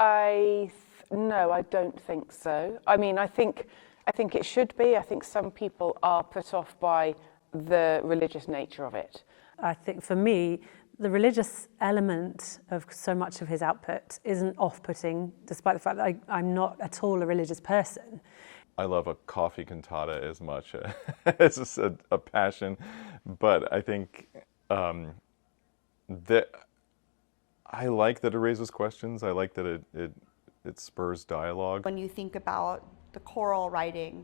No, I don't think so. I mean, I think it should be. I think some people are put off by the religious nature of it. I think for me, the religious element of so much of his output isn't off-putting, despite the fact that I'm not at all a religious person. I love a coffee cantata as much as a passion, but I think that I like that it raises questions. I like that it spurs dialogue. When you think about the choral writing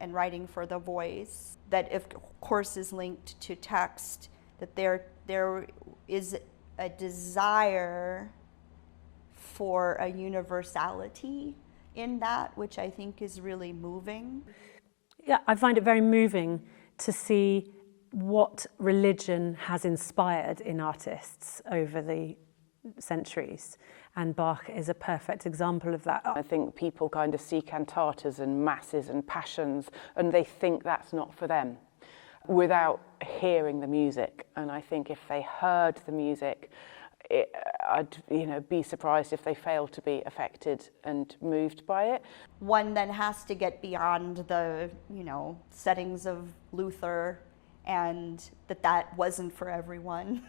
and writing for the voice, that of course is linked to text, that there is a desire for a universality in that, which I think is really moving. Yeah, I find it very moving to see what religion has inspired in artists over the centuries. And Bach is a perfect example of that. I think people kind of see cantatas and masses and passions, and they think that's not for them without hearing the music. And I think if they heard the music, I'd be surprised if they failed to be affected and moved by it. One then has to get beyond the settings of Luther, and that wasn't for everyone,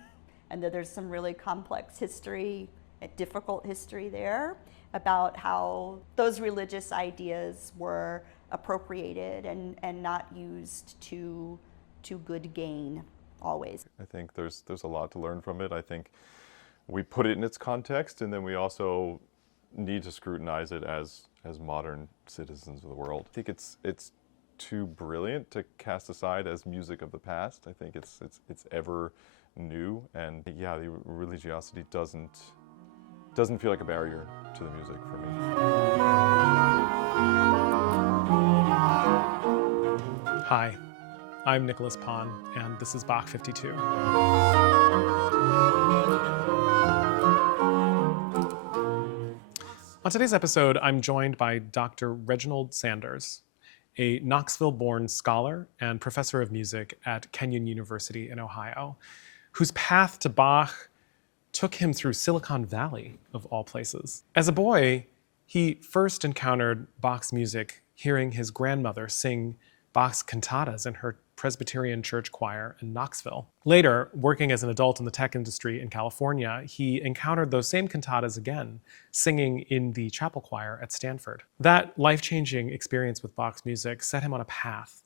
and that there's some really complex history, a difficult history there about how those religious ideas were appropriated and not used to good gain always. I think there's a lot to learn from it. I think we put it in its context, and then we also need to scrutinize it as modern citizens of the world. I think it's too brilliant to cast aside as music of the past. I think it's ever new, and yeah, the religiosity doesn't feel like a barrier to the music for me. Hi, I'm Nick Phan, and this is Bach 52. On today's episode, I'm joined by Dr. Reginald Sanders, a Knoxville-born scholar and professor of music at Kenyon University in Ohio, whose path to Bach took him through Silicon Valley, of all places. As a boy, he first encountered Bach's music hearing his grandmother sing Bach's cantatas in her Presbyterian Church choir in Knoxville. Later, working as an adult in the tech industry in California, he encountered those same cantatas again, singing in the chapel choir at Stanford. That life-changing experience with Bach's music set him on a path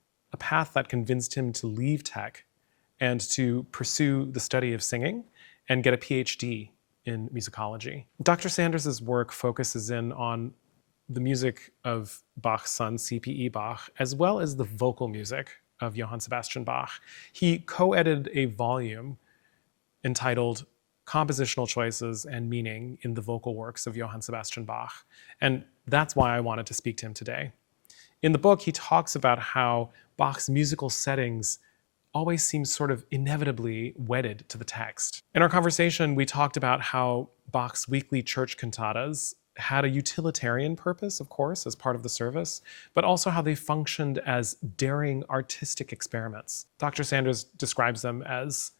that convinced him to leave tech and to pursue the study of singing and get a PhD in musicology. Dr. Sanders' work focuses in on the music of Bach's son, C.P.E. Bach, as well as the vocal music of Johann Sebastian Bach. He co-edited a volume entitled Compositional Choices and Meaning in the Vocal Works of Johann Sebastian Bach, and that's why I wanted to speak to him today. In the book, he talks about how Bach's musical settings always seems sort of inevitably wedded to the text. In our conversation, we talked about how Bach's weekly church cantatas had a utilitarian purpose, of course, as part of the service, but also how they functioned as daring artistic experiments. Dr. Sanders describes them as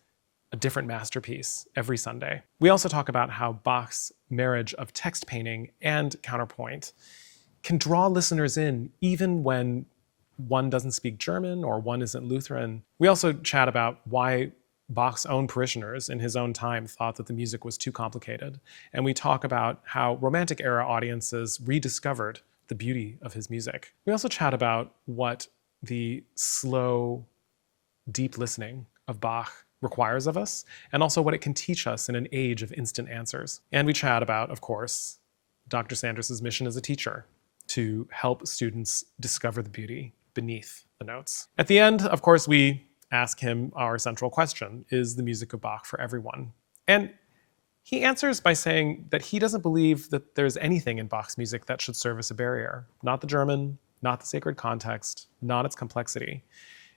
a different masterpiece every Sunday. We also talk about how Bach's marriage of text painting and counterpoint can draw listeners in even when one doesn't speak German or one isn't Lutheran. We also chat about why Bach's own parishioners in his own time thought that the music was too complicated. And we talk about how Romantic era audiences rediscovered the beauty of his music. We also chat about what the slow, deep listening of Bach requires of us, and also what it can teach us in an age of instant answers. And we chat about, of course, Dr. Sanders' mission as a teacher to help students discover the beauty beneath the notes. At the end, of course, we ask him our central question: is the music of Bach for everyone? And he answers by saying that he doesn't believe that there's anything in Bach's music that should serve as a barrier. Not the German, not the sacred context, not its complexity.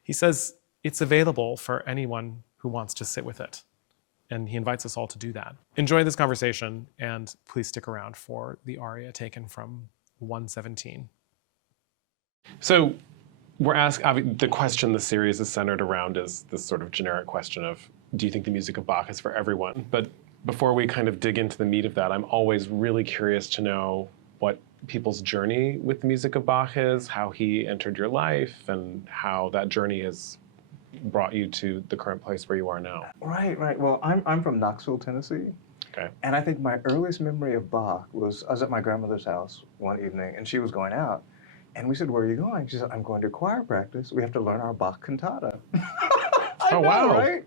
He says it's available for anyone who wants to sit with it. And he invites us all to do that. Enjoy this conversation, and please stick around for the aria taken from 117. So we're asking, the question the series is centered around is this sort of generic question of, do you think the music of Bach is for everyone? But before we kind of dig into the meat of that, I'm always really curious to know what people's journey with the music of Bach is, how he entered your life, and how that journey has brought you to the current place where you are now. Right, right. Well, I'm from Knoxville, Tennessee. Okay. And I think my earliest memory of Bach was I was at my grandmother's house one evening, and she was going out. And we said, "Where are you going?" She said, "I'm going to choir practice. We have to learn our Bach cantata." I know, wow. Right?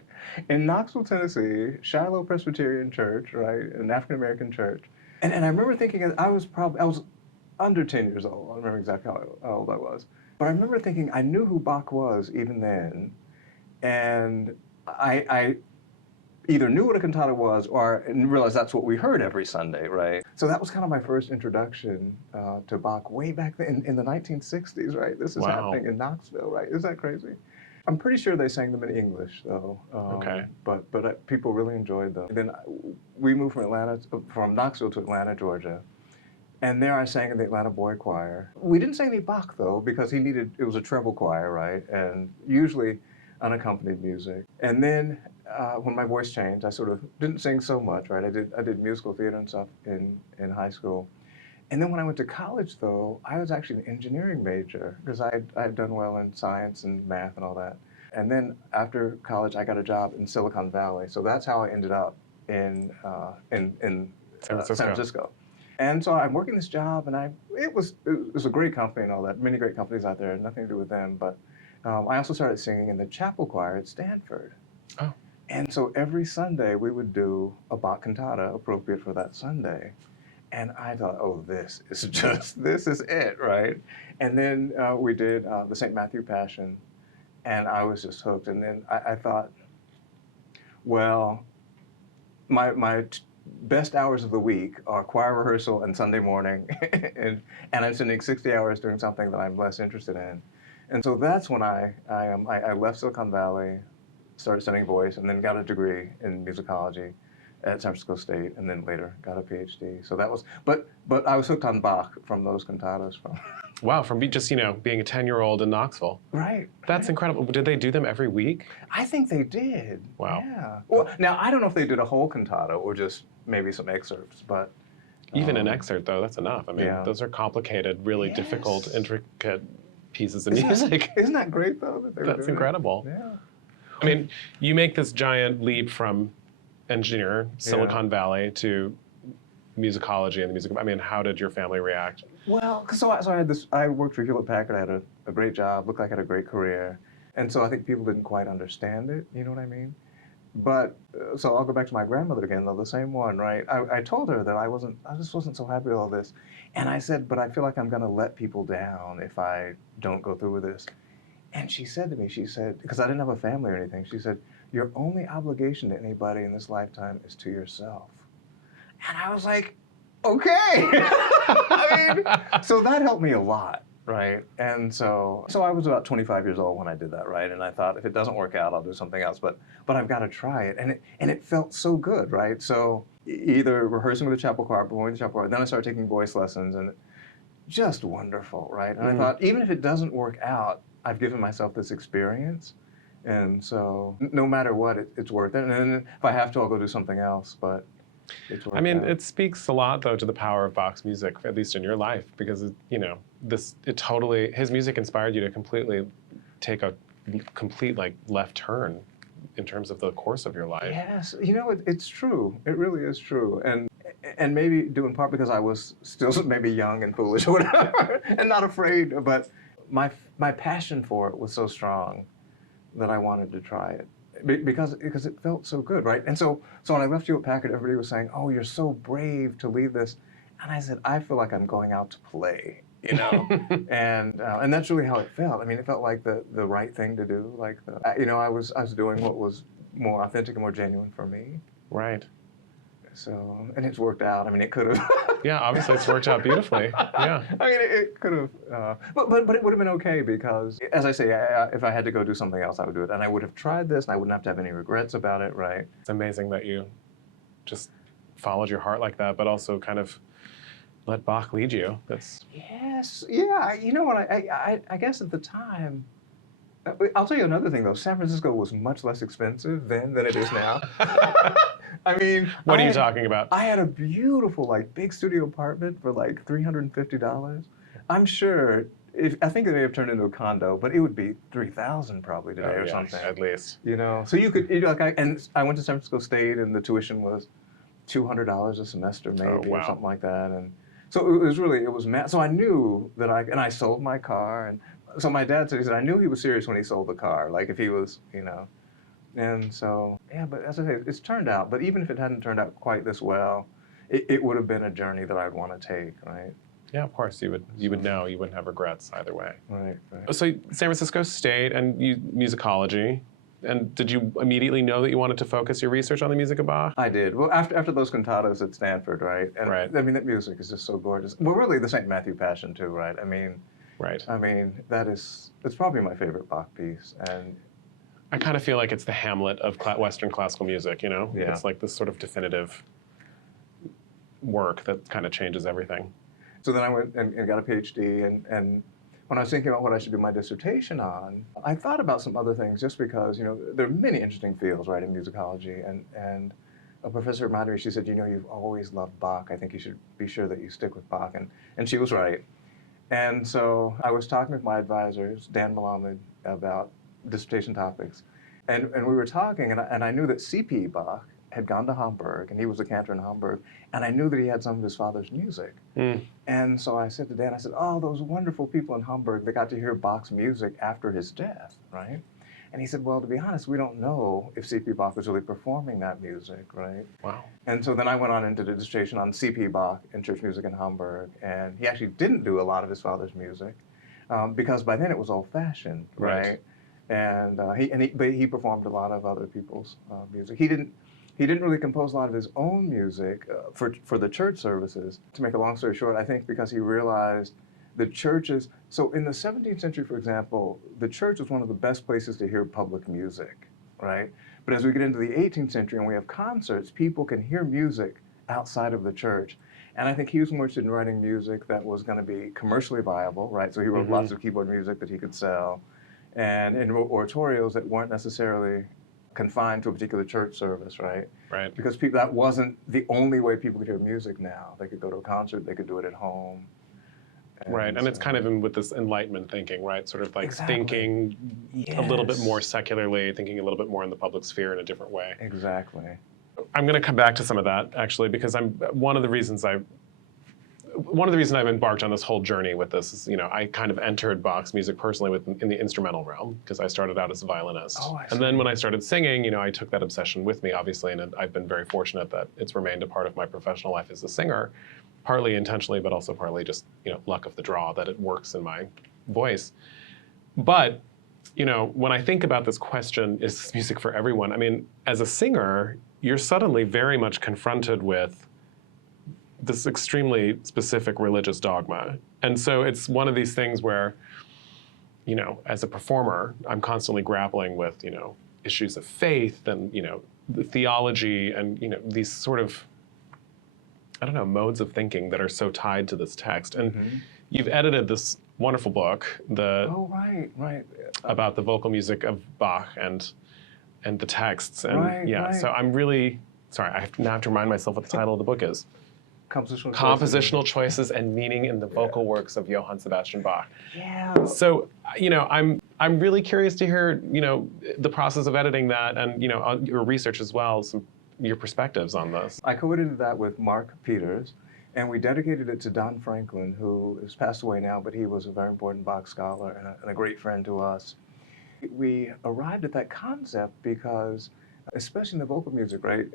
In Knoxville, Tennessee, Shiloh Presbyterian Church, right, an African-American church. And I remember thinking, I was under 10 years old. I don't remember exactly how old I was. But I remember thinking, I knew who Bach was even then. And I either knew what a cantata was or realized that's what we heard every Sunday, right? So that was kind of my first introduction to Bach way back then in the 1960s, right? This is happening in Knoxville, right? Isn't that crazy? I'm pretty sure they sang them in English, though. Okay. But people really enjoyed them. Then we moved from Knoxville to Atlanta, Georgia. And there I sang in the Atlanta Boy Choir. We didn't sing any Bach, though, because it was a treble choir, right? And usually unaccompanied music. And then when my voice changed, I sort of didn't sing so much, right? I did musical theater and stuff in high school. And then when I went to college, though, I was actually an engineering major because I had done well in science and math and all that. And then after college, I got a job in Silicon Valley. So that's how I ended up in San Francisco. And so I'm working this job, and it was a great company and all that. Many great companies out there, nothing to do with them. But I also started singing in the chapel choir at Stanford. Oh. And so every Sunday we would do a Bach cantata appropriate for that Sunday. And I thought, oh, this is it, right? And then we did the St. Matthew Passion, and I was just hooked. And then I thought, well, my best hours of the week are choir rehearsal and Sunday morning, and I'm spending 60 hours doing something that I'm less interested in. And so that's when I left Silicon Valley, started studying voice, and then got a degree in musicology at San Francisco State, and then later got a PhD. So that was, but I was hooked on Bach from those cantatas. Wow, from just, being a 10-year-old in Knoxville. Right. That's incredible. Did they do them every week? I think they did. Wow. Yeah. Well, now, I don't know if they did a whole cantata or just maybe some excerpts, but... Even an excerpt, though, that's enough. I mean, those are complicated, really difficult, intricate pieces of music. Isn't that great, though? That's incredible. Yeah. I mean, you make this giant leap from engineer, Silicon Valley, to musicology and the music. I mean, how did your family react? Well, so I worked for Hewlett-Packard. I had a great job, looked like I had a great career. And so I think people didn't quite understand it, you know what I mean? But, so I'll go back to my grandmother again, though, the same one, right? I told her that I just wasn't so happy with all this. And I said, but I feel like I'm going to let people down if I don't go through with this. And she said to me, because I didn't have a family or anything, she said, your only obligation to anybody in this lifetime is to yourself. And I was like, okay. I mean, so that helped me a lot, right? And so I was about 25 years old when I did that, right? And I thought, if it doesn't work out, I'll do something else. But I've got to try it. And it felt so good, right? So either rehearsing with the chapel choir, performing with the chapel choir, then I started taking voice lessons, and just wonderful, right? And I thought, even if it doesn't work out, I've given myself this experience. And so no matter what, it's worth it. And then if I have to, I'll go do something else. But it's worth it. It speaks a lot, though, to the power of Bach's music, at least in your life, because, his music inspired you to completely take a complete, left turn in terms of the course of your life. Yes, it's true. It really is true. And maybe due in part because I was still maybe young and foolish or whatever, and not afraid, but my passion for it was so strong that I wanted to try it because it felt so good, right? And so when I left Hewlett-Packard, everybody was saying, "Oh, you're so brave to leave this," and I said, "I feel like I'm going out to play," and that's really how it felt. I mean, it felt like the right thing to do. I was doing what was more authentic and more genuine for me. Right. So, and it's worked out. I mean, it could have. Yeah, obviously it's worked out beautifully. Yeah. I mean, it could have, but it would have been okay because, as I say, if I had to go do something else, I would do it, and I would have tried this, and I wouldn't have to have any regrets about it, right? It's amazing that you just followed your heart like that, but also kind of let Bach lead you. Yes, yeah. You know what? I guess at the time. I'll tell you another thing, though. San Francisco was much less expensive then than it is now. I mean, What are you talking about? I had a beautiful, like, big studio apartment for like $350. I'm sure, I think it may have turned into a condo, but it would be $3,000 probably today or something. At least. You know, so you could, and I went to San Francisco State, and the tuition was $200 a semester, maybe, or something like that. And so it was so I knew that I sold my car, and so my dad said, I knew he was serious when he sold the car, like if he was, and so, yeah, but as I say, it's turned out, but even if it hadn't turned out quite this well, it would have been a journey that I'd want to take, right? Yeah, of course, you would know, you wouldn't have regrets either way. Right. So San Francisco State and musicology, and did you immediately know that you wanted to focus your research on the music of Bach? I did. Well, after those cantatas at Stanford, right? And right. I mean, that music is just so gorgeous. Well, really, the St. Matthew Passion too, right? I mean, it's probably my favorite Bach piece, and I kind of feel like it's the Hamlet of Western classical music, Yeah. It's like this sort of definitive work that kind of changes everything. So then I went and got a PhD, and when I was thinking about what I should do my dissertation on, I thought about some other things just because, there are many interesting fields, right, in musicology, and a professor reminded me, she said, you've always loved Bach. I think you should be sure that you stick with Bach, and she was right. And so I was talking with my advisors, Dan Malamed, about dissertation topics, and we were talking, and I knew that C.P. Bach had gone to Hamburg, and he was a cantor in Hamburg, and I knew that he had some of his father's music. And so I said to Dan, oh, those wonderful people in Hamburg, they got to hear Bach's music after his death, right? And he said, well, to be honest, we don't know if C.P. Bach was really performing that music, right? Wow. And so then I went on into the dissertation on C.P. Bach and church music in Hamburg, and he actually didn't do a lot of his father's music, because by then it was old-fashioned, right? And he performed a lot of other people's music. He didn't really compose a lot of his own music for the church services. To make a long story short, I think because he realized the churches, so in the 17th century, for example, the church was one of the best places to hear public music, right? But as we get into the 18th century and we have concerts, people can hear music outside of the church. And I think he was more interested in writing music that was going to be commercially viable, right? So he wrote lots of keyboard music that he could sell, and wrote oratorios that weren't necessarily confined to a particular church service, right? Right. Because that wasn't the only way people could hear music now. They could go to a concert, they could do it at home. And it's kind of with this Enlightenment thinking, right? Sort of like thinking a little bit more secularly, thinking a little bit more in the public sphere in a different way. Exactly. I'm going to come back to some of that, actually, because one of the reasons I've embarked on this whole journey with this is, I kind of entered Bach's music personally in the instrumental realm, because I started out as a violinist. Oh, I see. And then when I started singing, I took that obsession with me, obviously, and I've been very fortunate that it's remained a part of my professional life as a singer, partly intentionally, but also partly just, luck of the draw that it works in my voice. But, when I think about this question, is this music for everyone? I mean, as a singer, you're suddenly very much confronted with this extremely specific religious dogma. And so it's one of these things where, as a performer, I'm constantly grappling with, issues of faith and, the theology and, these sort of, modes of thinking that are so tied to this text. And you've edited this wonderful book, about the vocal music of Bach and the texts. And so I'm really, sorry, I now have to remind myself what the title of the book is. Compositional Choices and Meaning in the Vocal Works of Johann Sebastian Bach. Yeah. So, I'm really curious to hear, the process of editing that and, your research as well, your perspectives on this. I co-edited that with Mark Peters, and we dedicated it to Don Franklin, who has passed away now, but he was a very important Bach scholar and a great friend to us. We arrived at that concept because, especially in the vocal music, right?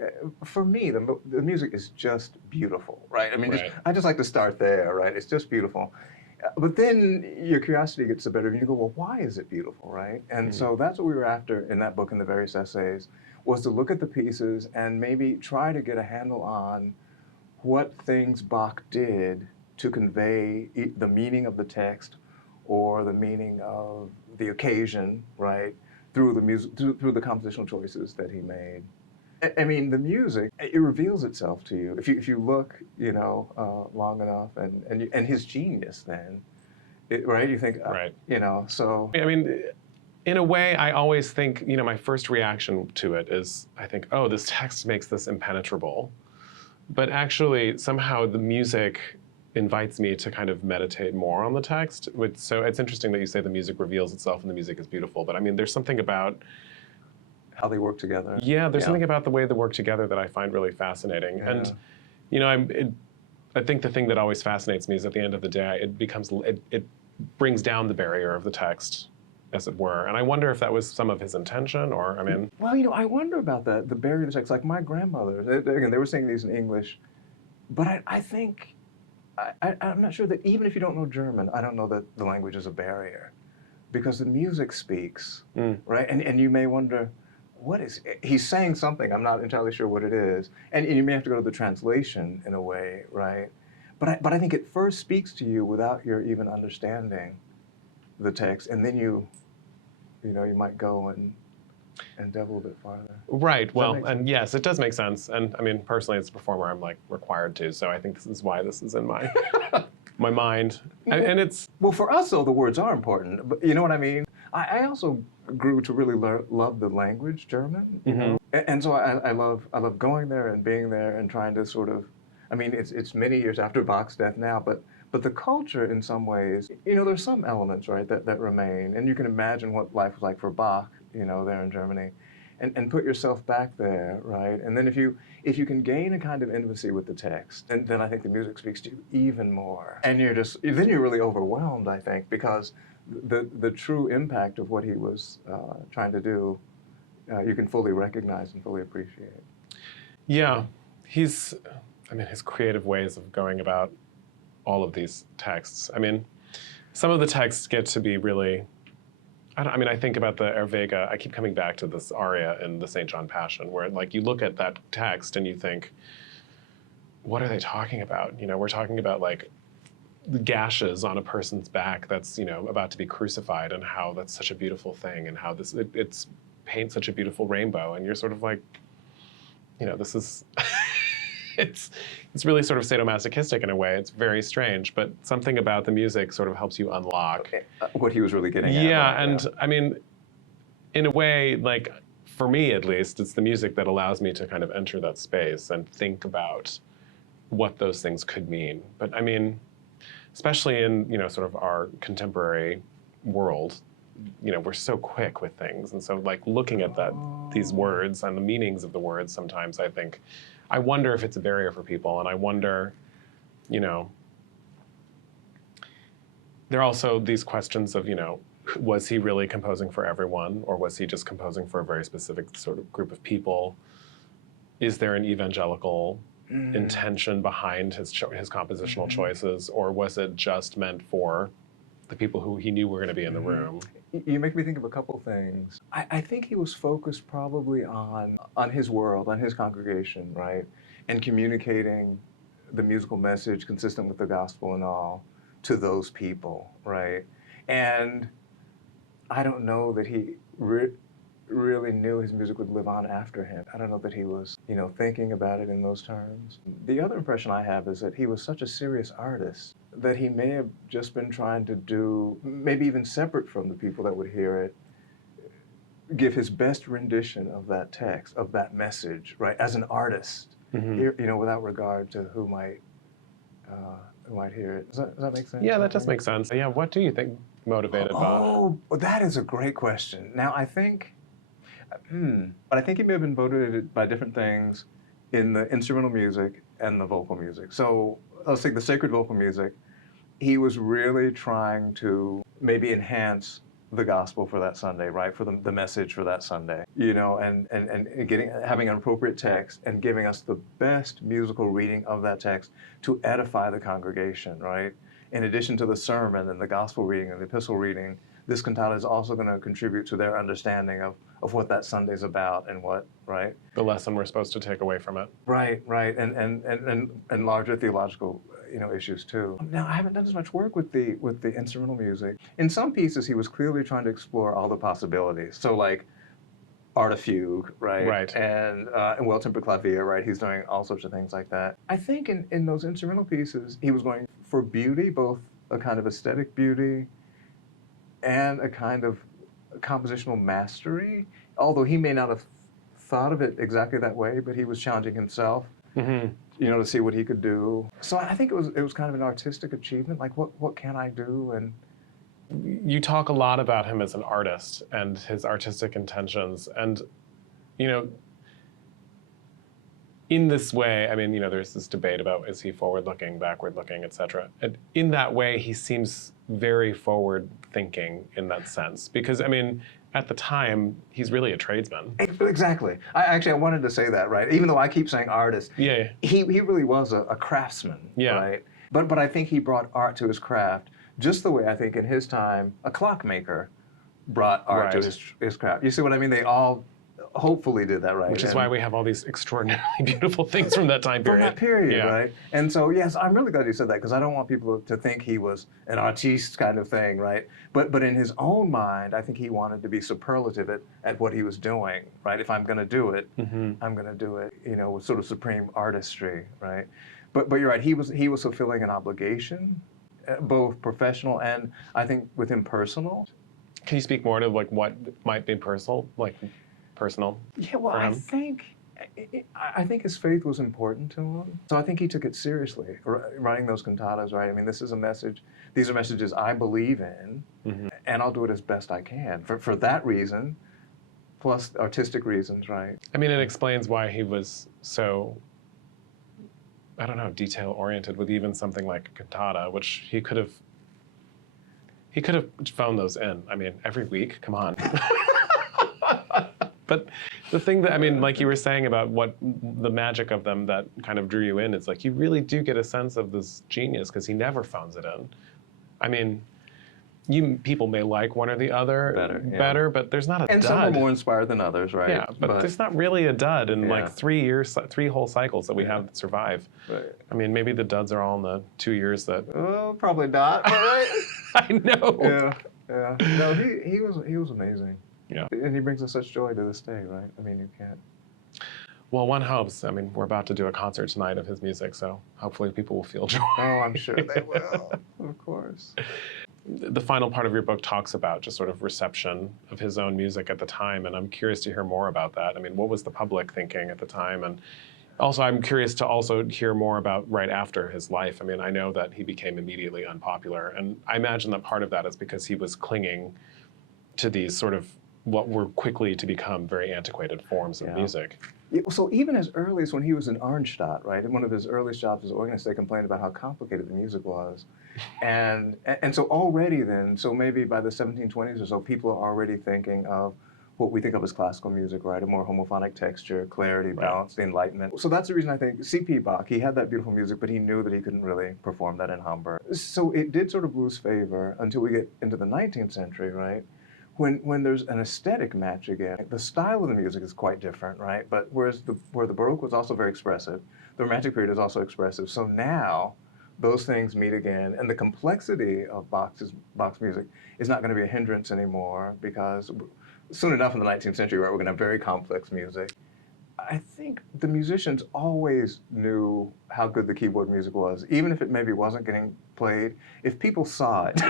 For me, the music is just beautiful, right? I mean, I just like to start there, right? It's just beautiful. But then your curiosity gets the better of you. You go, well, why is it beautiful, right? And so that's what we were after in that book and the various essays, was to look at the pieces and maybe try to get a handle on what things Bach did to convey the meaning of the text or the meaning of the occasion, right? Through the music, through the compositional choices that he made. I mean, the music, it reveals itself to you if you look, long enough, and his genius. Then, right? You think, right? So. I mean, in a way, I always think, my first reaction to it is, I think, oh, this text makes this impenetrable. But actually, somehow the music invites me to kind of meditate more on the text. So it's interesting that you say the music reveals itself and the music is beautiful. But I mean, there's something about how they work together. Yeah, there's something about the way they work together that I find really fascinating. Yeah. And, I think the thing that always fascinates me is at the end of the day, it brings down the barrier of the text, as it were. And I wonder if that was some of his intention, or, I mean... Well, I wonder about that, the barrier to text. Like my grandmother, again, they were saying these in English, but I think, I'm not sure that even if you don't know German, I don't know that the language is a barrier, because the music speaks, right? And you may wonder, he's saying something, I'm not entirely sure what it is. And you may have to go to the translation in a way, right? But I think it first speaks to you without your even understanding the text, and then you might go and delve a little bit farther. Right, well, and yes, it does make sense. And I mean, personally, as a performer, I'm like required to, so I think this is why this is in my my mind. And it's... Well, for us, though, the words are important, but you know what I mean? I also grew to really love the language, German, you know? And so I love going there and being there and trying to sort of, I mean, it's many years after Bach's death now, but the culture in some ways, there's some elements, right, that remain. And you can imagine what life was like for Bach, there in Germany. And put yourself back there, right? And then if you can gain a kind of intimacy with the text, then I think the music speaks to you even more. And then you're really overwhelmed, I think, because the true impact of what he was trying to do, you can fully recognize and fully appreciate. Yeah, his creative ways of going about all of these texts. I mean, some of the texts get to be really, I think about the Ervega, I keep coming back to this aria in the St. John Passion, where like you look at that text and you think, what are they talking about? We're talking about like the gashes on a person's back that's, about to be crucified, and how that's such a beautiful thing, and how it's paints such a beautiful rainbow, and you're sort of like, this is, it's really sort of sadomasochistic in a way. It's very strange, but something about the music sort of helps you unlock what he was really getting at. Yeah, right? and I mean, in a way, like, for me at least, it's the music that allows me to kind of enter that space and think about what those things could mean. But I mean, especially in, sort of our contemporary world, we're so quick with things. And so like looking at these words and the meanings of the words, sometimes I wonder if it's a barrier for people. And I wonder, there are also these questions of, was he really composing for everyone, or was he just composing for a very specific sort of group of people? Is there an evangelical intention behind his compositional choices, or was it just meant for the people who he knew were going to be in the room? You make me think of a couple things. I think he was focused probably on his world, on his congregation, right? And communicating the musical message consistent with the gospel and all to those people, right? And I don't know that he really knew his music would live on after him. I don't know that he was, thinking about it in those terms. The other impression I have is that he was such a serious artist that he may have just been trying to do, maybe even separate from the people that would hear it, give his best rendition of that text, of that message, right, as an artist, without regard to who might hear it. Does that make sense? Yeah, that does make sense. Yeah, what do you think motivated Bach? Oh, that is a great question. Now, I think he may have been motivated by different things in the instrumental music and the vocal music. So let's take the sacred vocal music. He was really trying to maybe enhance the gospel for that Sunday, right? For the message for that Sunday, and having an appropriate text and giving us the best musical reading of that text to edify the congregation, right? In addition to the sermon and the gospel reading and the epistle reading, this cantata is also going to contribute to their understanding of what that Sunday's about and what, right? The lesson we're supposed to take away from it. Right, and larger theological, issues too. Now, I haven't done as much work with the instrumental music. In some pieces, he was clearly trying to explore all the possibilities. So like art of fugue, right? Right. And well-tempered clavier, right? He's doing all sorts of things like that. I think in those instrumental pieces, he was going for beauty, both a kind of aesthetic beauty and a kind of compositional mastery, although he may not have thought of it exactly that way, but he was challenging himself, to see what he could do. So I think it was kind of an artistic achievement, like what can I do? And you talk a lot about him as an artist and his artistic intentions, and in this way, I mean, there's this debate about is he forward-looking, backward-looking, etc. And in that way, he seems very forward-thinking in that sense, because I mean, at the time, he's really a tradesman. Exactly. I wanted to say that, right? Even though I keep saying artist, Yeah. he really was a craftsman, Yeah. right? But I think he brought art to his craft just the way I think in his time a clockmaker brought art to his craft. You see what I mean? They all hopefully did that, right? Which is why we have all these extraordinarily beautiful things from that time period. From that period, Yeah. right? And so, yes, I'm really glad you said that, because I don't want people to think he was an artiste kind of thing, right? But in his own mind, I think he wanted to be superlative at what he was doing, right? If I'm going to do it, I'm going to do it, with sort of supreme artistry, right? But you're right, he was fulfilling an obligation, both professional and, I think, with him personal. Can you speak more to like what might be personal, Yeah, well, I think his faith was important to him. So I think he took it seriously, writing those cantatas, right? I mean, this is a message, these are messages I believe in, and I'll do it as best I can. For that reason, plus artistic reasons, right? I mean, it explains why he was so, I don't know, detail-oriented with even something like a cantata, which he could have phoned those in. I mean, every week, come on. But the thing that, I mean, like you were saying about what the magic of them that kind of drew you in, it's like you really do get a sense of this genius because he never phones it in. I mean, people may like one or the other better, but there's not a dud. And some are more inspired than others, right? Yeah, but there's not really a dud in like 3 years, 3 whole cycles that we have that survive. Right. I mean, maybe the duds are all in the 2 years that. Oh, probably not. Right? I know. Yeah. No, he was amazing. Yeah. And he brings us such joy to this day, right? I mean, you can't. Well, one hopes. I mean, we're about to do a concert tonight of his music, so hopefully people will feel joy. Oh, I'm sure they will. Of course. The final part of your book talks about just sort of reception of his own music at the time, and I'm curious to hear more about that. I mean, what was the public thinking at the time? And also, I'm curious to also hear more about right after his life. I mean, I know that he became immediately unpopular, and I imagine that part of that is because he was clinging to these sort of what were quickly to become very antiquated forms of music. Yeah, so even as early as when he was in Arnstadt, right, in one of his earliest jobs as organist, they complained about how complicated the music was. And so already then, so maybe by the 1720s or so, people are already thinking of what we think of as classical music, right, a more homophonic texture, clarity, balance, the Enlightenment. So that's the reason I think C.P. Bach, he had that beautiful music, but he knew that he couldn't really perform that in Hamburg. So it did sort of lose favor until we get into the 19th century, right? When there's an aesthetic match again, the style of the music is quite different, right? But where the Baroque was also very expressive, the Romantic period is also expressive. So now those things meet again, and the complexity of Bach's music is not going to be a hindrance anymore, because soon enough in the 19th century, right, we're going to have very complex music. I think the musicians always knew how good the keyboard music was, even if it maybe wasn't getting played. If people saw it,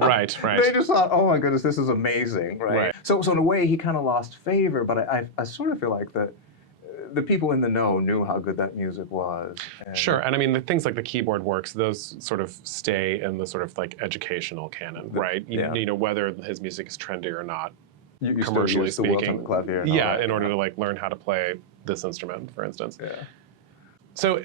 right. They just thought, "Oh my goodness, this is amazing!" Right. So in a way, he kind of lost favor. But I sort of feel like the people in the know knew how good that music was. Sure, and I mean the things like the keyboard works, those sort of stay in the sort of like educational canon, right? You know, whether his music is trendy or not. You commercially still use speaking, the clavier and yeah, in order to like learn how to play this instrument, for instance. Yeah. So,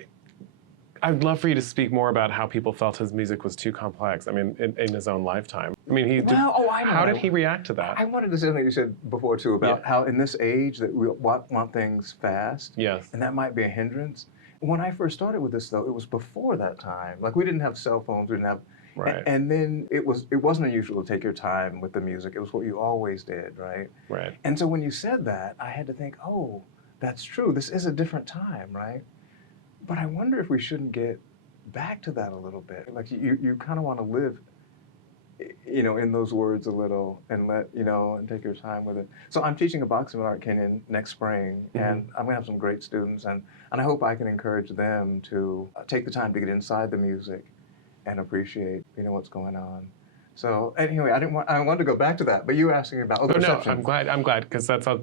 I'd love for you to speak more about how people felt his music was too complex. I mean, in his own lifetime. I mean, how did he react to that? I wanted to say something you said before too about how in this age that we want things fast. Yes. And that might be a hindrance. When I first started with this, though, it was before that time. Like we didn't have cell phones, we didn't have. Right. And then it wasn't unusual to take your time with the music. It was what you always did, right? Right. And so when you said that, I had to think, oh, that's true. This is a different time, right? But I wonder if we shouldn't get back to that a little bit. Like you kind of want to live, you know, in those words a little and and take your time with it. So I'm teaching a Bach seminar at Kenyon next spring, and I'm going to have some great students, and I hope I can encourage them to take the time to get inside the music and appreciate, what's going on. So anyway, I wanted to go back to that, but you were asking about No, perception. I'm glad, because that's how,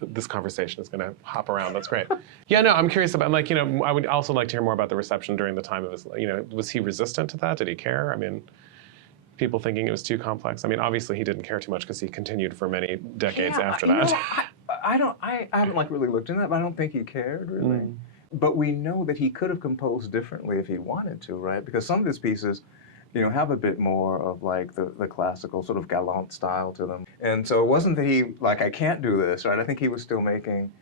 this conversation is going to hop around. That's great. Yeah, no, I'm curious about, like, I would also like to hear more about the reception during the time of his, was he resistant to that? Did he care? I mean, people thinking it was too complex. I mean, obviously he didn't care too much because he continued for many decades after that. I haven't like really looked into that, but I don't think he cared really. But we know that he could have composed differently if he wanted to, right? Because some of his pieces, have a bit more of like the classical sort of galant style to them. And so it wasn't that he, like, I can't do this, right? I think he was still making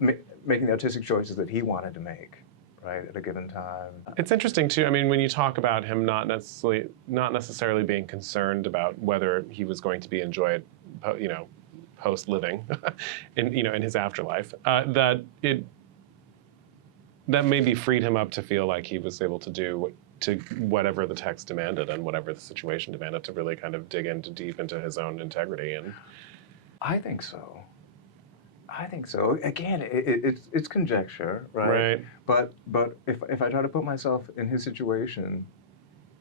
the artistic choices that he wanted to make, right, at a given time. It's interesting too. I mean, when you talk about him not necessarily being concerned about whether he was going to be enjoyed, post living, in his afterlife, that maybe freed him up to feel like he was able to do whatever the text demanded and whatever the situation demanded, to really kind of dig deep into his own integrity. And I think so. Again, it's conjecture, right? But if I try to put myself in his situation,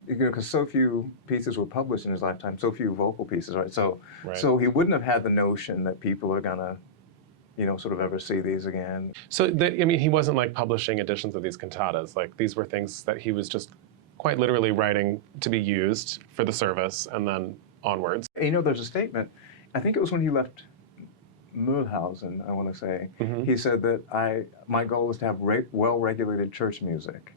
because so few pieces were published in his lifetime, so few vocal pieces, right? So he wouldn't have had the notion that people are gonna, sort of ever see these again. So he wasn't like publishing editions of these cantatas. Like, these were things that he was just quite literally writing to be used for the service and then onwards. There's a statement, I think it was when he left Mühlhausen, I want to say, he said that my goal was to have well-regulated church music.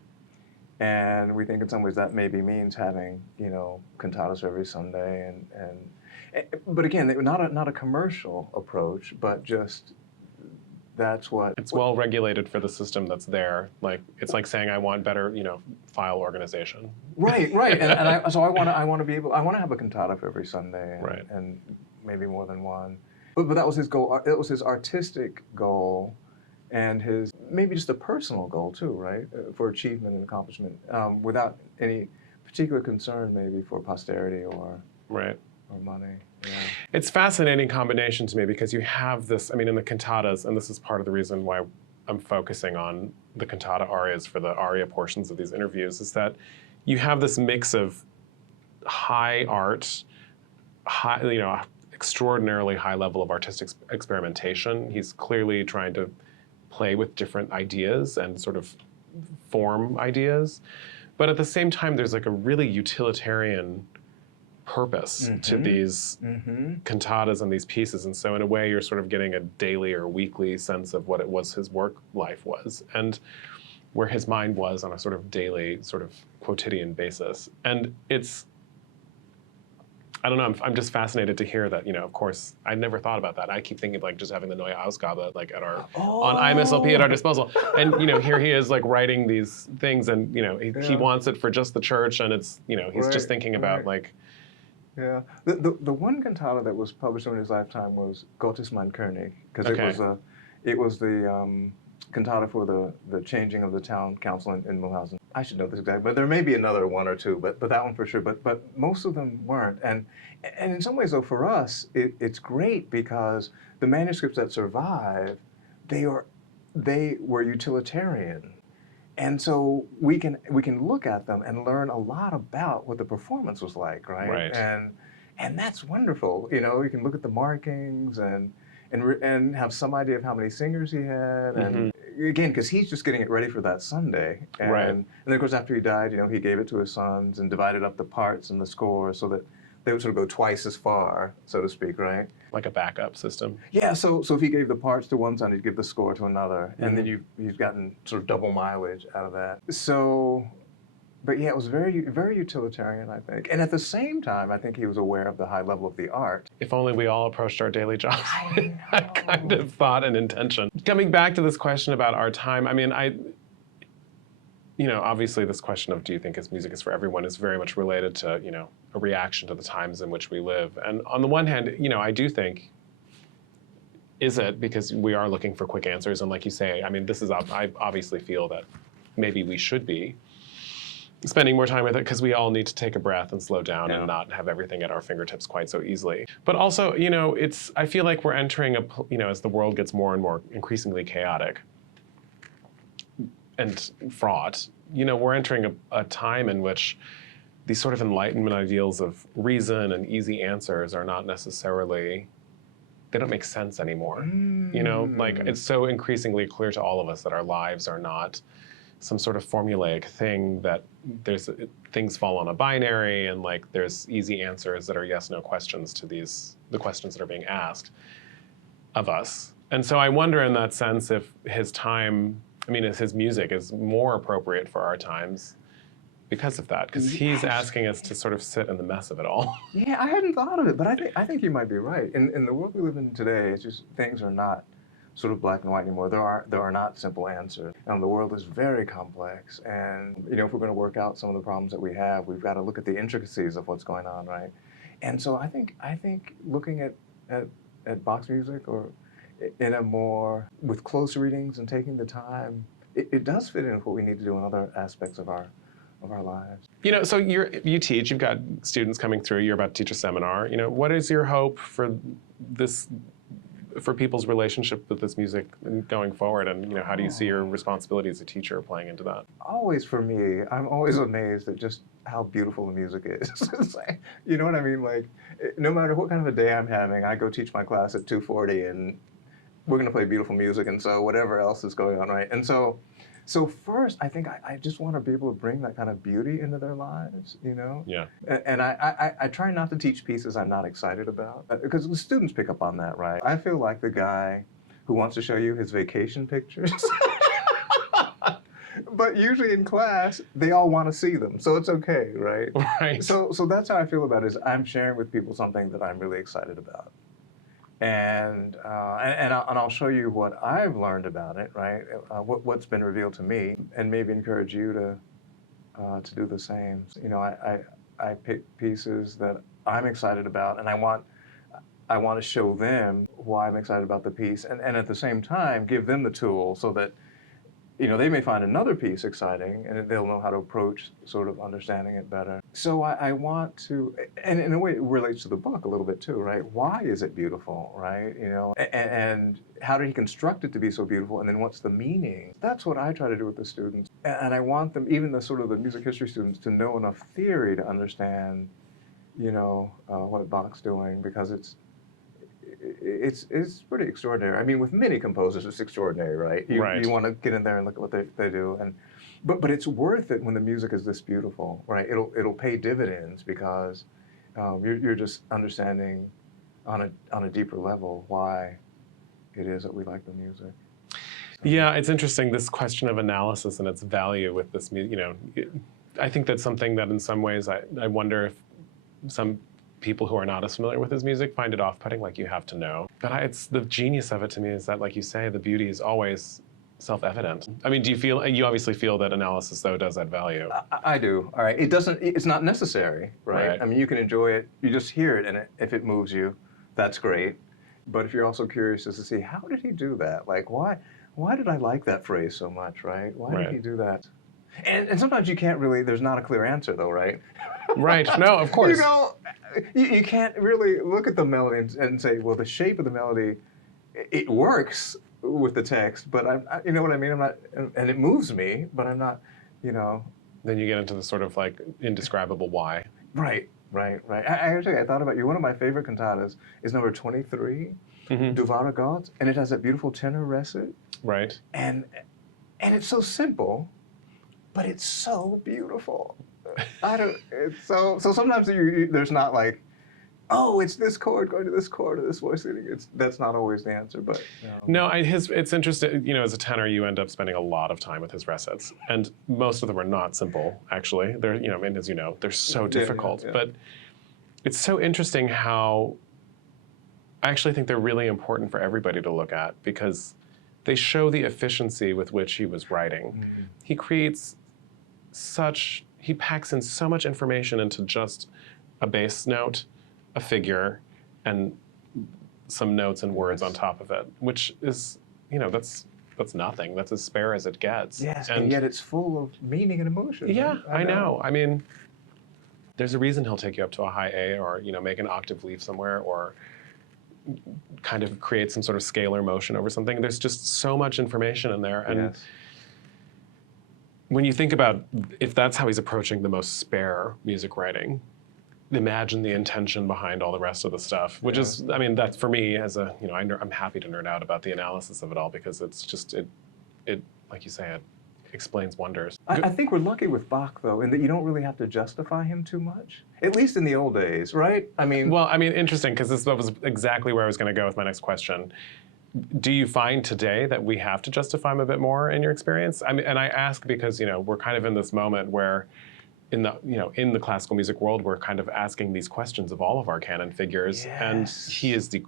And we think in some ways that maybe means having, cantatas every Sunday, but again, not a commercial approach, but just that's what it's well regulated for the system that's there. Like, it's like saying I want better, file organization. Right. And so I want to have a cantata for every Sunday, and maybe more than one. But that was his goal. It was his artistic goal, and his maybe just a personal goal too, right? For achievement and accomplishment, without any particular concern maybe for posterity or money. Yeah. It's a fascinating combination to me, because you have this, in the cantatas, and this is part of the reason why I'm focusing on the cantata arias for the aria portions of these interviews, is that you have this mix of high art, extraordinarily high level of artistic experimentation. He's clearly trying to play with different ideas and sort of form ideas. But at the same time, there's like a really utilitarian purpose to these cantatas and these pieces. And so in a way, you're sort of getting a daily or weekly sense of what it was his work life was, and where his mind was on a sort of daily, sort of quotidian basis. And it's, I don't know, I'm just fascinated to hear that, of course, I never thought about that. I keep thinking of like just having the Neue Ausgabe like on IMSLP at our disposal. And, here he is like writing these things, and, he wants it for just the church, and it's, he's just thinking about like. Yeah, the one cantata that was published in his lifetime was Gott ist mein König, because it was the cantata for the changing of the town council in Mühlhausen. I should know this exactly, but there may be another one or two, but that one for sure. But most of them weren't, and in some ways though, for us it's great, because the manuscripts that survive, they were utilitarian. And so we can look at them and learn a lot about what the performance was like, right? And that's wonderful. You can look at the markings and have some idea of how many singers he had, and again, because he's just getting it ready for that Sunday. And then of course after he died, he gave it to his sons and divided up the parts and the score so that they would sort of go twice as far, so to speak, right? Like a backup system. Yeah, so if he gave the parts to one son, he'd give the score to another, and then he's gotten sort of double mileage out of that. So, but yeah, it was very, very utilitarian, I think. And at the same time, I think he was aware of the high level of the art. If only we all approached our daily jobs with that kind of thought and intention. Coming back to this question about our time, obviously this question of do you think his music is for everyone is very much related to, a reaction to the times in which we live. And on the one hand, I do think, is it, because we are looking for quick answers, and like you say, this is, I obviously feel that maybe we should be spending more time with it, because we all need to take a breath and slow down and not have everything at our fingertips quite so easily. But also, I feel like we're entering as the world gets more and more increasingly chaotic and fraught, we're entering a time in which these sort of Enlightenment ideals of reason and easy answers are not necessarily, they don't make sense anymore. You know, like it's so increasingly clear to all of us that our lives are not some sort of formulaic thing, that things fall on a binary, and like there's easy answers that are yes, no questions to the questions that are being asked of us. And so I wonder in that sense if his music is more appropriate for our times because of that, because he's asking us to sort of sit in the mess of it all. Yeah, I hadn't thought of it, but I think you might be right. In the world we live in today, it's just things are not sort of black and white anymore. There are not simple answers. The world is very complex, and if we're going to work out some of the problems that we have, we've got to look at the intricacies of what's going on, right? And so I think looking at Bach's music, or in a more with close readings and taking the time, it does fit in with what we need to do in other aspects of our lives. So you teach, you've got students coming through, you're about to teach a seminar. What is your hope for people's relationship with this music going forward, and how do you see your responsibility as a teacher playing into that? Always, for me, I'm always amazed at just how beautiful the music is. It's like, you know what I mean? Like, no matter what kind of a day I'm having, I go teach my class at 2:40, and we're going to play beautiful music, and so whatever else is going on, right? And so first, I think I just want to be able to bring that kind of beauty into their lives, Yeah. And I try not to teach pieces I'm not excited about, because the students pick up on that, right? I feel like the guy who wants to show you his vacation pictures. But usually in class, they all want to see them, so it's okay, right? Right. So that's how I feel about it, is I'm sharing with people something that I'm really excited about. And I'll show you what I've learned about it, right? What's been revealed to me, and maybe encourage you to do the same. I pick pieces that I'm excited about, and I want to show them why I'm excited about the piece, and at the same time give them the tool so that they may find another piece exciting, and they'll know how to approach sort of understanding it better. So I want to, and in a way it relates to the book a little bit too, right? Why is it beautiful, right? And how did he construct it to be so beautiful, and then what's the meaning? That's what I try to do with the students. And I want them, even the music history students, to know enough theory to understand, what Bach's doing, because it's pretty extraordinary. I mean, with many composers, it's extraordinary, right? You want to get in there and look at what they do, but it's worth it when the music is this beautiful, right? It'll pay dividends, because you're just understanding on a deeper level why it is that we like the music. Yeah, it's interesting, this question of analysis and its value with this music. I think that's something that in some ways I wonder if some people who are not as familiar with his music find it off-putting, like you have to know. But it's the genius of it to me is that, like you say, the beauty is always self-evident. I mean, you obviously feel that analysis, though, does add value? I do. All right. It's not necessary, right? I mean, you can enjoy it. You just hear it, and if it moves you, that's great. But if you're also curious as to see, how did he do that? Like, why did I like that phrase so much, right? Why did he do that? And sometimes you can't really, there's not a clear answer, though, right? Right. No, of course. You can't really look at the melody and say, well, the shape of the melody, it works with the text, but you know what I mean? I'm not, and it moves me, but I'm not, Then you get into the sort of like indescribable why. Right. I thought about you. One of my favorite cantatas is number 23, devote, Gott, and it has that beautiful tenor recit. Right. And it's so simple, but it's so beautiful. So sometimes there's not like, oh, it's this chord going to this chord or this voice leading. That's not always the answer, but no. It's interesting. As a tenor, you end up spending a lot of time with his recits, and most of them are not simple. Actually, they're and as you know, they're so difficult. Yeah. But it's so interesting how I actually think they're really important for everybody to look at, because they show the efficiency with which he was writing. He creates he packs in so much information into just a bass note, a figure, and some notes and words on top of it, which is, that's nothing. That's as spare as it gets. Yes, and yet it's full of meaning and emotion. Yeah, I know. I mean, there's a reason he'll take you up to a high A, or, make an octave leaf somewhere, or kind of create some sort of scalar motion over something. There's just so much information in there. And when you think about if that's how he's approaching the most spare music writing, imagine the intention behind all the rest of the stuff, which is, I mean, that's for me as a, I'm happy to nerd out about the analysis of it all because it's just, it like you say, it explains wonders. I think we're lucky with Bach, though, in that you don't really have to justify him too much, at least in the old days, right? I mean... Well, I mean, interesting, because this was exactly where I was going to go with my next question. Do you find today that we have to justify him a bit more in your experience? I mean, and I ask because, we're kind of in this moment where in the classical music world, we're kind of asking these questions of all of our canon figures, and he is the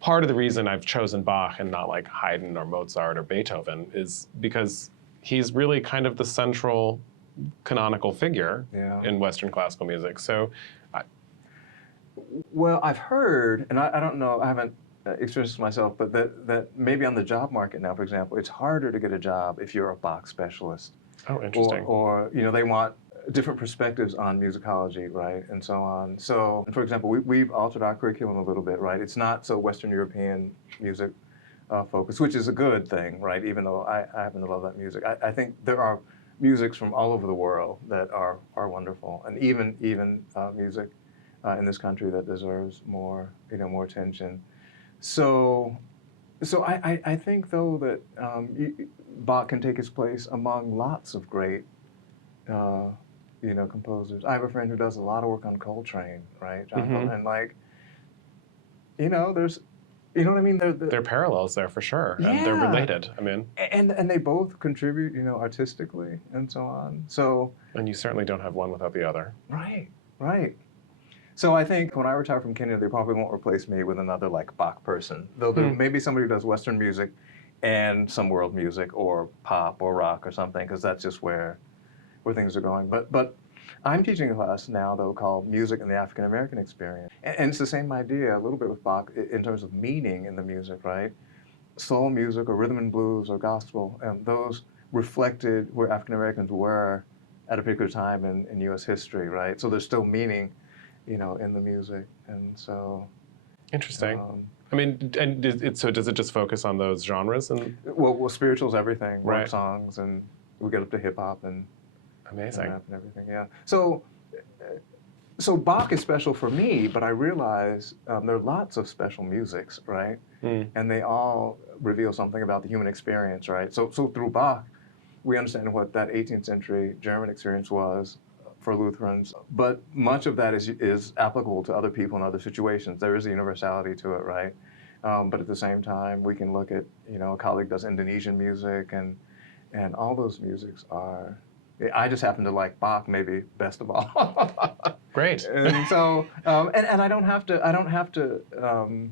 part of the reason I've chosen Bach and not like Haydn or Mozart or Beethoven is because he's really kind of the central canonical figure in Western classical music. So, well, I've heard, and I don't know, I haven't experienced myself, but that maybe on the job market now, for example, it's harder to get a job if you're a Bach specialist. Oh, interesting. Or they want different perspectives on musicology, right, and so on. So, for example, we've altered our curriculum a little bit, right? It's not so Western European music focused, which is a good thing, right, even though I happen to love that music. I think there are musics from all over the world that are wonderful, and even music in this country that deserves more, more attention. So I think, though, that Bach can take his place among lots of great composers. I have a friend who does a lot of work on Coltrane, right, John Coltrane, and there's, what I mean? There are parallels there for sure, and they're related. I mean, and they both contribute, artistically and so on. So, and you certainly don't have one without the other. Right. So I think when I retire from Kenyon, they probably won't replace me with another like Bach person. Though there may be somebody who does Western music and some world music or pop or rock or something, because that's just where things are going. But I'm teaching a class now, though, called Music and the African American Experience. And it's the same idea a little bit with Bach in terms of meaning in the music, right? Soul music or rhythm and blues or gospel, those reflected where African Americans were at a particular time in U.S. history, right? So there's still meaning, in the music. And so... Interesting. I mean, and so does it just focus on those genres? And well, spiritual's everything, right. Rock songs, and we get up to hip-hop and... Amazing. And rap and everything, yeah. So Bach is special for me, but I realize there are lots of special musics, right? And they all reveal something about the human experience, right? So through Bach, we understand what that 18th century German experience was for Lutherans, but much of that is applicable to other people in other situations. There is a universality to it, right? But at the same time, we can look at, a colleague does Indonesian music, and all those musics are... I just happen to like Bach maybe best of all. Great. And so, and I don't have to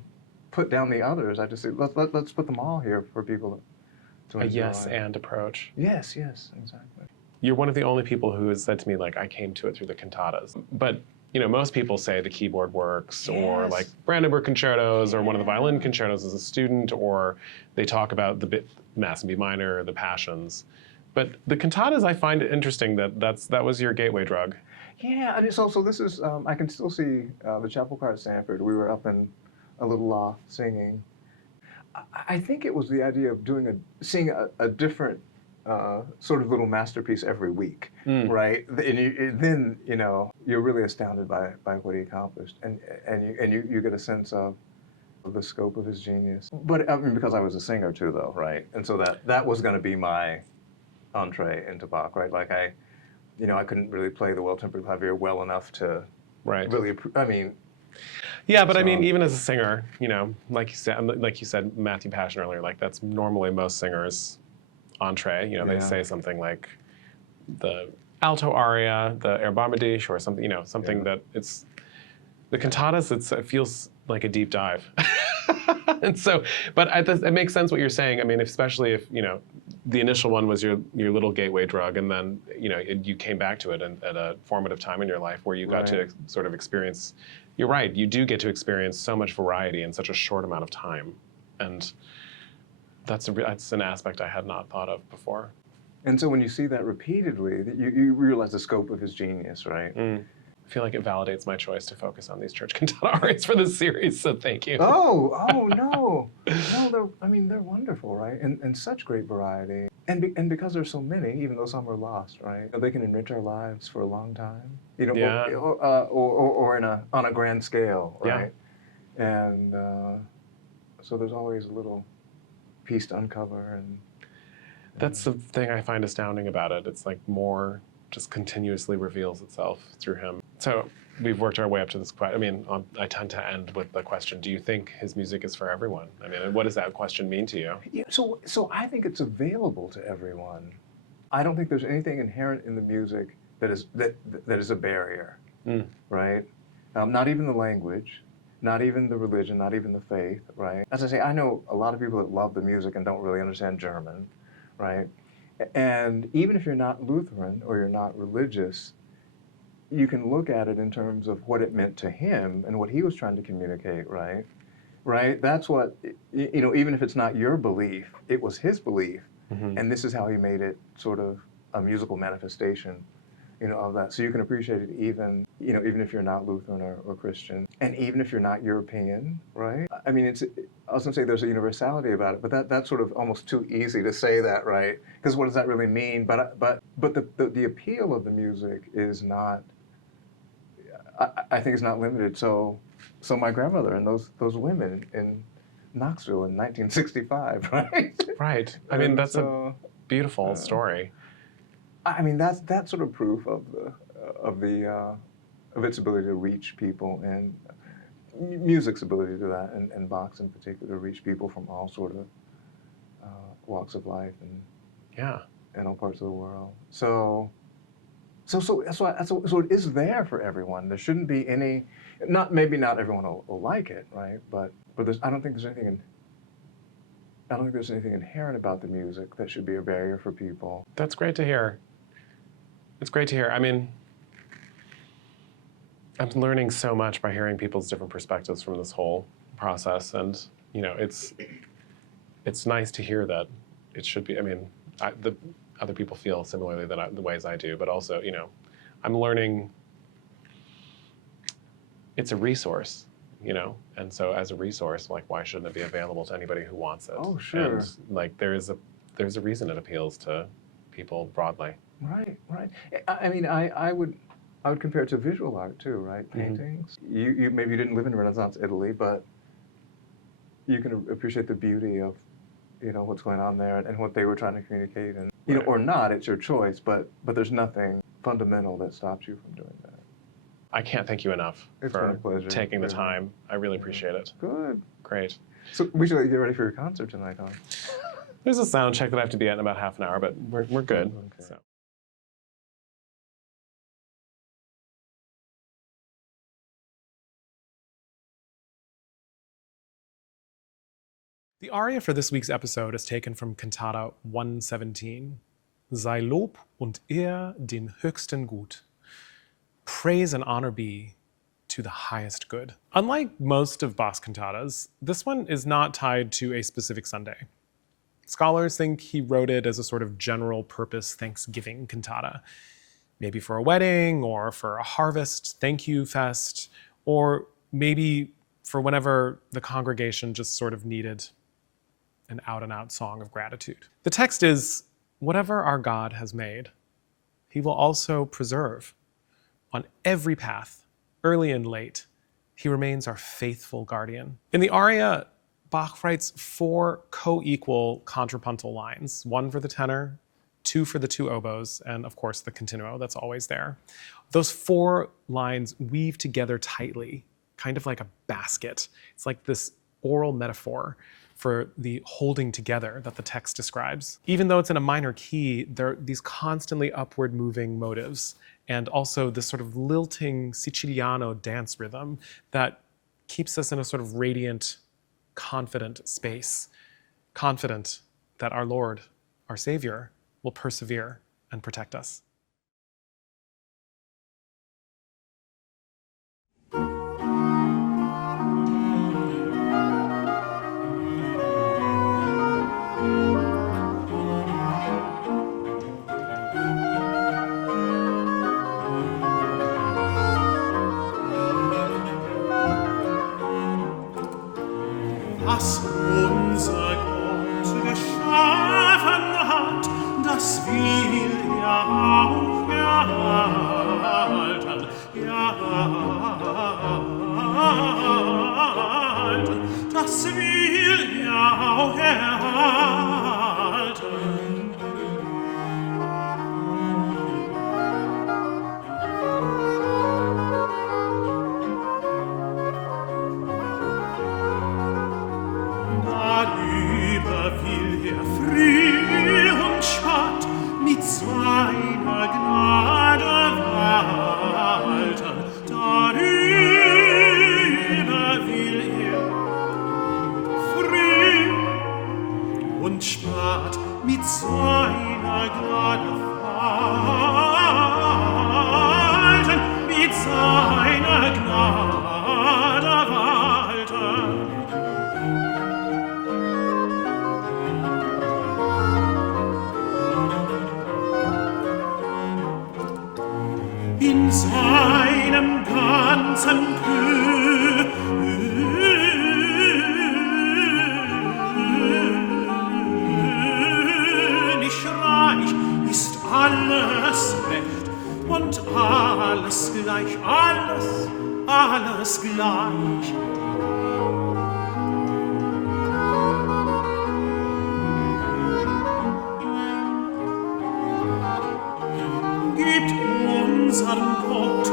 put down the others. I just say let's put them all here for people to enjoy. A yes and approach. Yes, exactly. You're one of the only people who has said to me, like, I came to it through the cantatas. But, most people say the keyboard works, or like Brandenburg concertos, or one of the violin concertos as a student, or they talk about the Mass in B minor, the Passions. But the cantatas, I find it interesting that was your gateway drug. Yeah, and so this is, I can still see the chapel choir at Stanford. We were up in a little loft singing. I think it was the idea of seeing a different sort of little masterpiece every week, right? And then you're really astounded by what he accomplished, and you get a sense of the scope of his genius. But I mean, because I was a singer too, though, right? And so that was going to be my entree into Bach, right? Like I couldn't really play the well-tempered clavier well enough to really, yeah, but I mean, even as a singer, like you said, Matthew Passion earlier, like that's normally most singers' entree. They say something like the alto aria, the Erbarmedisch, or something, something that it's the cantatas. It feels like a deep dive. And so, but it makes sense what you're saying. I mean, especially if, the initial one was your little gateway drug, and then, you came back to it at a formative time in your life where you got to sort of experience, you're right, you do get to experience so much variety in such a short amount of time. And that's an aspect I had not thought of before. And so when you see that repeatedly, you realize the scope of his genius, right? I feel like it validates my choice to focus on these church cantata arias for this series, so thank you. Oh no. No, they're wonderful, right? And such great variety. And because there's so many, even though some are lost, right? They can enrich our lives for a long time, you know, Yeah. or on a grand scale, Yeah. right? And so there's always a little piece to uncover, and That's the thing I find astounding about it. It's like more just continuously reveals itself through him. So we've worked our way up to this question. I mean, I tend to end with the question, do you think his music is for everyone? I mean, what does that question mean to you? yeah, so I think it's available to everyone. I don't think there's anything inherent in the music that is a barrier, right? Not even the language, not even the religion, not even the faith, right? As I say, I know a lot of people that love the music and don't really understand German, right? And even if you're not Lutheran or you're not religious, you can look at it in terms of what it meant to him and what he was trying to communicate, right? Right? That's what, you know, even if it's not your belief, it was his belief. And this is how he made it sort of a musical manifestation, you know, of that. So you can appreciate it even, you know, even if you're not Lutheran or Christian, and even if you're not European, right? I mean, I was gonna say there's a universality about it, but that's sort of almost too easy to say that, right? Because what does that really mean? But the appeal of the music is not, I think it's not limited. So my grandmother and those women in Knoxville in 1965, right? Right. I mean, that's a beautiful story. I mean, that's sort of proof of its ability to reach people, and music's ability to do that, and Bach's in particular, to reach people from all sort of walks of life and all parts of the world. So it is there for everyone. There shouldn't be any. Maybe not everyone will like it, right? But I don't think there's anything inherent about the music that should be a barrier for people. That's great to hear. It's great to hear. I mean, I'm learning so much by hearing people's different perspectives from this whole process, and you know, it's nice to hear that it should be. I mean, the other people feel similarly the ways I do, but also, you know, I'm learning. It's a resource, you know, and so as a resource, like, why shouldn't it be available to anybody who wants it? Oh, sure. And like, there's a reason it appeals to people broadly. Right. I mean, I would compare it to visual art too, right? Paintings. You maybe you didn't live in Renaissance Italy, but you can appreciate the beauty of, you know, what's going on there and what they were trying to communicate, and you know, or not. It's your choice, but there's nothing fundamental that stops you from doing that. I can't thank you enough for taking the time. I really appreciate it. Good. Great. So we should get ready for your concert tonight, huh? There's a sound check that I have to be at in about half an hour, but we're good. Okay. So. The aria for this week's episode is taken from Cantata 117. Sei Lob und Ehr den höchsten Gut. Praise and honor be to the highest good. Unlike most of Bach's cantatas, this one is not tied to a specific Sunday. Scholars think he wrote it as a sort of general purpose Thanksgiving cantata, maybe for a wedding or for a harvest thank you fest, or maybe for whenever the congregation just sort of needed an out-and-out song of gratitude. The text is, whatever our God has made, he will also preserve. On every path, early and late, he remains our faithful guardian. In the aria, Bach writes 4 co-equal contrapuntal lines, 1 for the tenor, 2 for the 2 oboes, and of course the continuo that's always there. Those 4 lines weave together tightly, kind of like a basket. It's like this oral metaphor for the holding together that the text describes. Even though it's in a minor key, there are these constantly upward moving motives, and also this sort of lilting Siciliano dance rhythm that keeps us in a sort of radiant, confident space, confident that our Lord, our Savior, will persevere and protect us. Was unser Gott geschaffen hat, will er auch erhalten, das will er auch erhalten. Darüber will er früh und spät mit seiner Gnade walten. Darüber will er früh und spät mit seiner Gnade walten, mit seiner Gnade walten. In seinem ganzen Königreich ist alles recht und alles gleich, alles gleich. Gibt unseren Gott